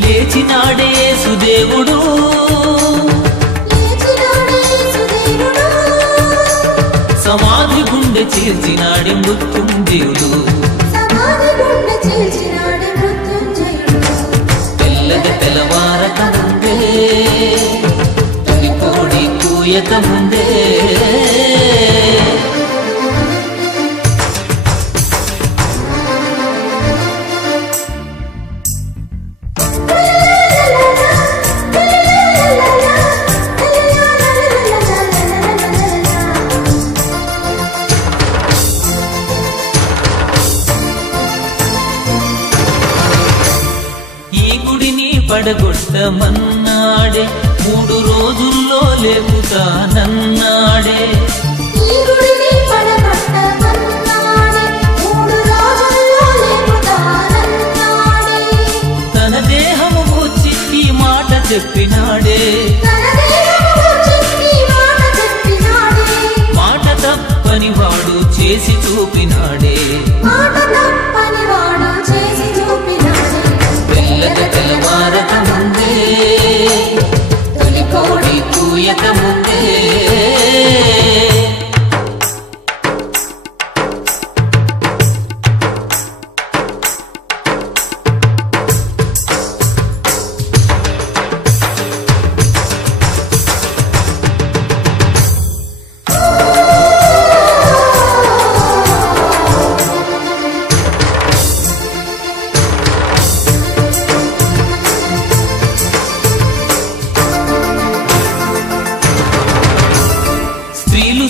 లేచినాడే యేసుదేవుడు సమాధి గుండె చేర్చినాడే మృత్యుంజయుడు తెల్లగా తెల్లవారక ముందే తొలి కోడి కూయక ముందే పడగొట్టమన్నాడే 3 రోజుల్లో లేపుతానన్నాడే తన దేహము కూర్చి ఈ మాట చెప్పినాడే మాట తప్పని వాడు చేసి చూపినాడే తెల్లగా తెల్లవారక ముందే తొలి కోడి కూయక ముందే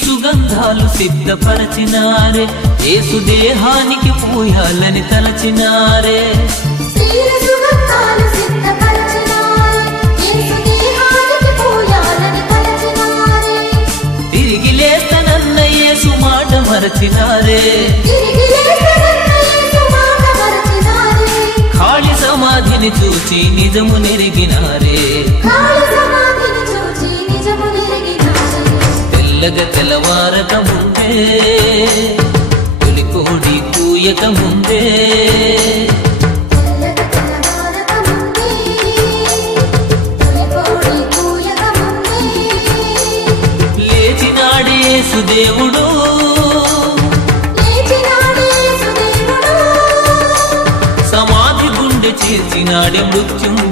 సుగంధాలు సిద్ధపరచినారే యేసు దేహానికి పూయాలని తలచినారే తిరిగి లేస్తనన్న యేసు మాట మరచినారే ఖాళీ సమాధిని చూచి నిజము నెరిగినారే తెల్లగా తెల్లవారక ముందే తొలి కోడి కూయక ముందే లేచినాడే యేసుదేవుడు సమాధి గుండె చేర్చినాడే మృత్యుంజయుడు